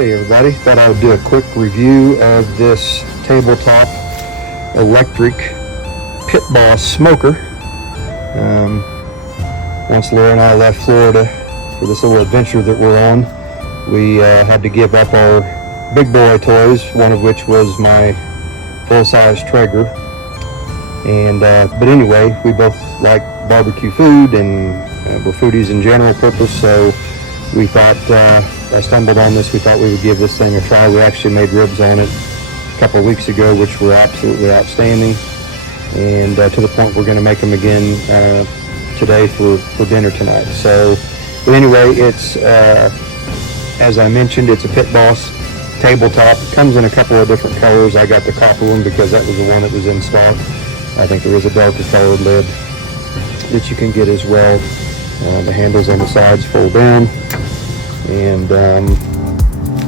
Hey everybody, thought I would do a quick review of this tabletop electric Pit Boss smoker. Once Laura and I left Florida for this little adventure that we're on, we had to give up our big boy toys, one of which was my full-size Traeger. And but anyway, we both like barbecue food and we're foodies in general purpose, so we thought, I stumbled on this, we thought we would give this thing a try. We actually made ribs on it a couple of weeks ago, which were absolutely outstanding, and to the point we're going to make them again today for dinner tonight. So, but anyway, it's, as I mentioned, it's a Pit Boss tabletop. It comes in a couple of different colors. I got the copper one because that was the one that was in stock. I think there is a darker colored lid that you can get as well. The handles on the sides fold down, and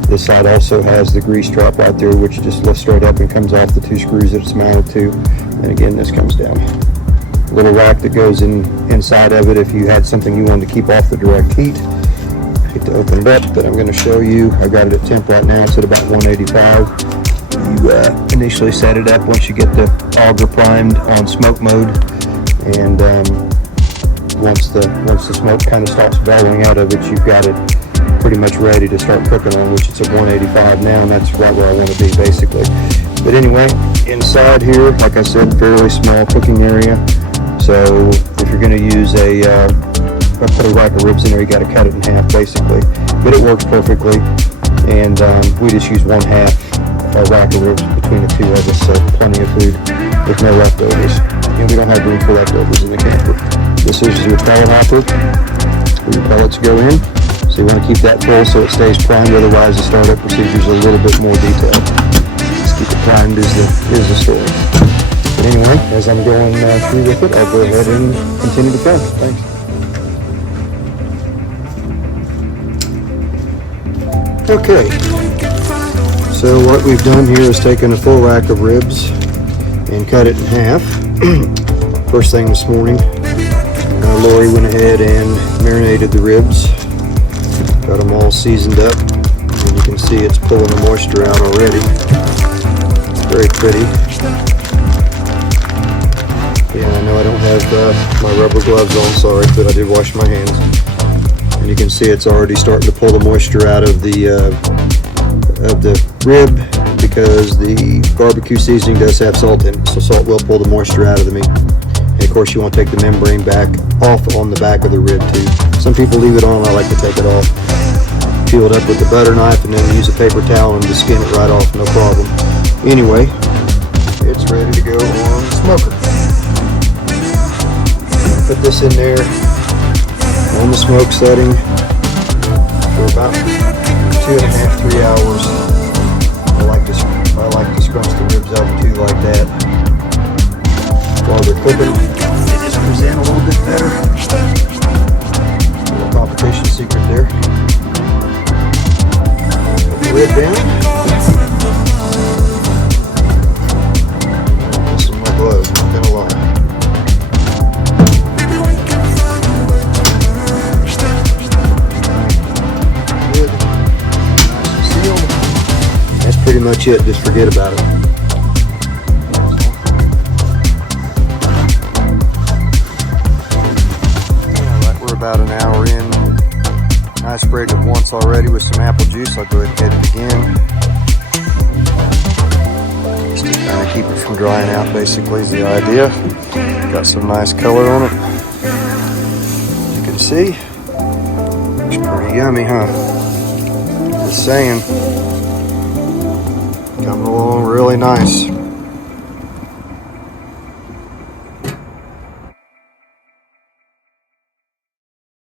this side also has the grease trap right there, which just lifts straight up and comes off the two screws that it's mounted to. And again, this comes down. A little rack that goes inside of it if you had something you wanted to keep off the direct heat. I hate to open it up, but I'm going to show you. I got it at temp right now. It's at about 185. You initially set it up once you get the auger primed on smoke mode, and once the smoke kind of stops bellowing out of it, you've got it pretty much ready to start cooking on, which it's at 185 now, and that's right where I want to be basically. But anyway, inside here, like I said, fairly small cooking area. So if you're going to use I put a rack of ribs in there, you got to cut it in half basically. But it works perfectly, and we just use 1/2 a rack of ribs between the two of us, so plenty of food with no leftovers. And we don't have room for leftovers in the camper. This is your pellet hopper where your pellets go in. So you want to keep that full so it stays primed, otherwise the startup procedure is a little bit more detailed. Just keep it primed is the story. But anyway, as I'm going through with it, I'll go ahead and continue to film. Thanks. Okay, so what we've done here is taken a full rack of ribs and cut it in half. First thing this morning, Lori went ahead and marinated the ribs. Got them all seasoned up, and you can see it's pulling the moisture out already. Very pretty. Yeah, I know I don't have my rubber gloves on, sorry, but I did wash my hands. And you can see it's already starting to pull the moisture out of the rib, because the barbecue seasoning does have salt in it, so salt will pull the moisture out of the meat. And of course, you want to take the membrane back off on the back of the rib too. Some people leave it on. I like to take it off. Peel it up with the butter knife and then use a paper towel and just skin it right off, no problem. Anyway, it's ready to go on the smoker. Put this in there on the smoke setting for about 2.5–3 hours. I like to scrunch the ribs up too, like that. While they're cooking, they just present a little bit better. A little competition secret there. Put the lid down. This is my gloves, not gonna lie. Good. Nice and sealed. That's pretty much it. Just forget about it. About an hour in. I sprayed it once already with some apple juice. I'll go ahead and hit it again. Just to kind of keep it from drying out, basically, is the idea. Got some nice color on it. You can see. It's pretty yummy, huh? Just saying. Coming along really nice.